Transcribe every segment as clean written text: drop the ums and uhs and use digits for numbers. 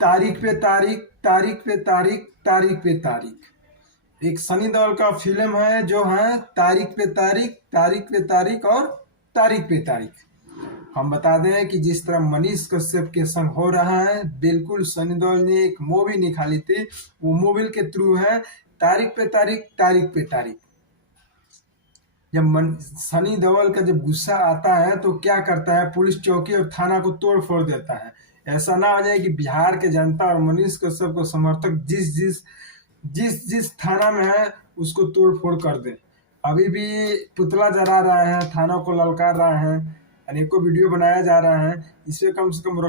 तारीख पे तारीख, तारीख पे तारीख, तारीख पे तारीख। एक सनी देओल का फिल्म है जो है तारीख पे तारीख, तारीख पे तारीख और तारीख पे तारीख। हम बता दें कि जिस तरह मनीष कश्यप के संग हो रहा है, बिल्कुल सनी देओल ने एक मूवी निकाली थी, वो मूवी के थ्रू है तारीख पे तारीख, तारीख पे तारीख। जब सनी देओल का जब गुस्सा आता है तो क्या करता है, पुलिस चौकी और थाना को तोड़ फोड़ देता है। ऐसा ना हो जाए कि बिहार के जनता और मनीष कश्यप को समर्थक जिस जिस थाना में है उसको तोड़ फोड़ कर दे। अभी भी पुतला जला रहा है, थाना को ललकार रहा है, अनेकों वीडियो बनाया जा रहा है। इस पे कम से कम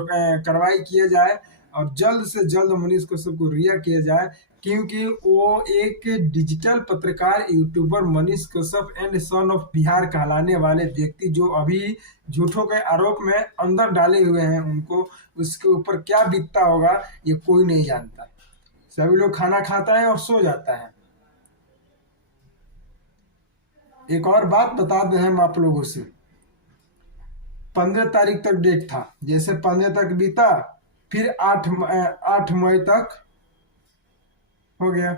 कार्रवाई किया जाए और जल्द से जल्द मनीष कश्यप को रिहा किया जाए, क्योंकि वो एक डिजिटल पत्रकार YouTuber Manish Kashyap and son of Bihar कहलाने वाले व्यक्ति जो अभी झूठों के आरोप में अंदर डाले हुए हैं, उनको उसके ऊपर क्या बीतता होगा ये कोई नहीं जानता। सभी लोग खाना खाता है और सो जाता है। एक और बात बता दें हम आप लोगों से, 15 तारीख तक डेट था, जैसे 15 तक बीता फिर 8 मई तक हो गया।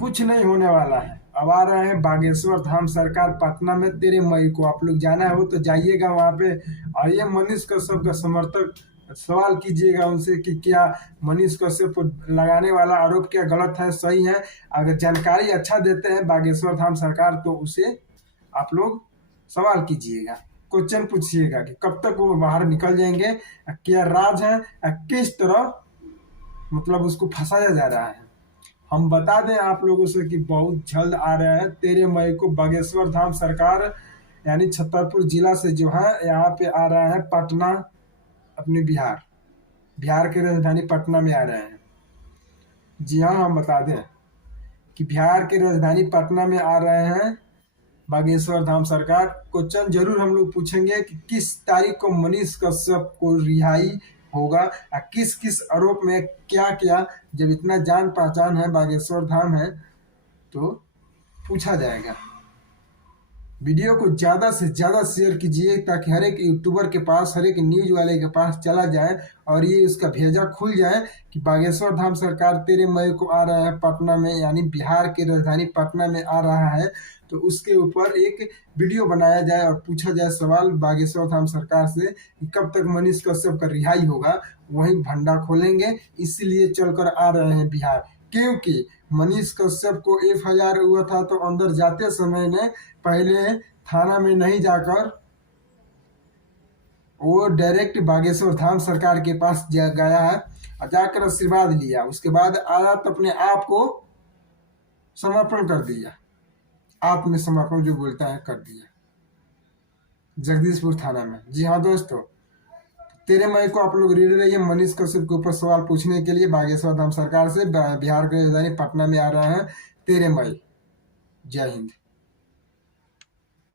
कुछ नहीं होने वाला है। अब आ रहे हैं बागेश्वर धाम सरकार पटना में 13 मई को। आप लोग जाना है वो तो जाइएगा वहां पे, और ये मनीष कश्यप का समर्थक सवाल कीजिएगा उनसे कि क्या मनीष कश्यप को लगाने वाला आरोप क्या गलत है सही है। अगर जानकारी अच्छा देते हैं बागेश्वर धाम सरकार तो उसे आप लोग सवाल कीजिएगा, क्वेश्चन पूछिएगा कि कब तक वो बाहर निकल जाएंगे, क्या राज है, किस तरह मतलब उसको फंसाया जा रहा है। हम बता दें आप लोगों से कि बहुत जल्द आ रहे हैं 13 मई को बागेश्वर धाम सरकार यानी छतरपुर जिला से जो है यहाँ पे आ रहा है पटना, अपने बिहार के राजधानी पटना में आ रहे हैं। जी हाँ, हम बता दें कि बिहार के राजधानी पटना में आ रहे हैं बागेश्वर धाम सरकार। क्वेश्चन जरूर हम लोग पूछेंगे कि किस तारीख को मनीष कश्यप को रिहाई होगा, किस किस आरोप में क्या क्या। जब इतना जान पहचान है, बागेश्वर धाम है, तो पूछा जाएगा। वीडियो को ज़्यादा से ज़्यादा शेयर कीजिए ताकि हर एक यूट्यूबर के पास, हर एक न्यूज वाले के पास चला जाए और ये उसका भेजा खुल जाए कि बागेश्वर धाम सरकार 13 मई को आ रहा है पटना में, यानी बिहार की राजधानी पटना में आ रहा है। तो उसके ऊपर एक वीडियो बनाया जाए और पूछा जाए सवाल बागेश्वर धाम सरकार से कि कब तक मनीष कश्यप का रिहाई होगा। वहीं भंडा खोलेंगे, इसीलिए चलकर आ रहे हैं बिहार, क्योंकि मनीष कश्यप को FIR हुआ था तो अंदर जाते समय ने पहले थाना में नहीं जाकर वो डायरेक्ट बागेश्वर धाम सरकार के पास गया है और जाकर आशीर्वाद लिया। उसके बाद आया तो अपने आप को समर्पण कर दिया, आत्मसमर्पण जो बोलता है कर दिया जगदीशपुर थाना में। जी हाँ दोस्तों, 13 मई को आप लोग रेडी रहिए मनीष कश्यप के ऊपर सवाल पूछने के लिए। बागेश्वर धाम सरकार से बिहार की राजधानी पटना में आ रहे हैं 13 मई। जय हिंद।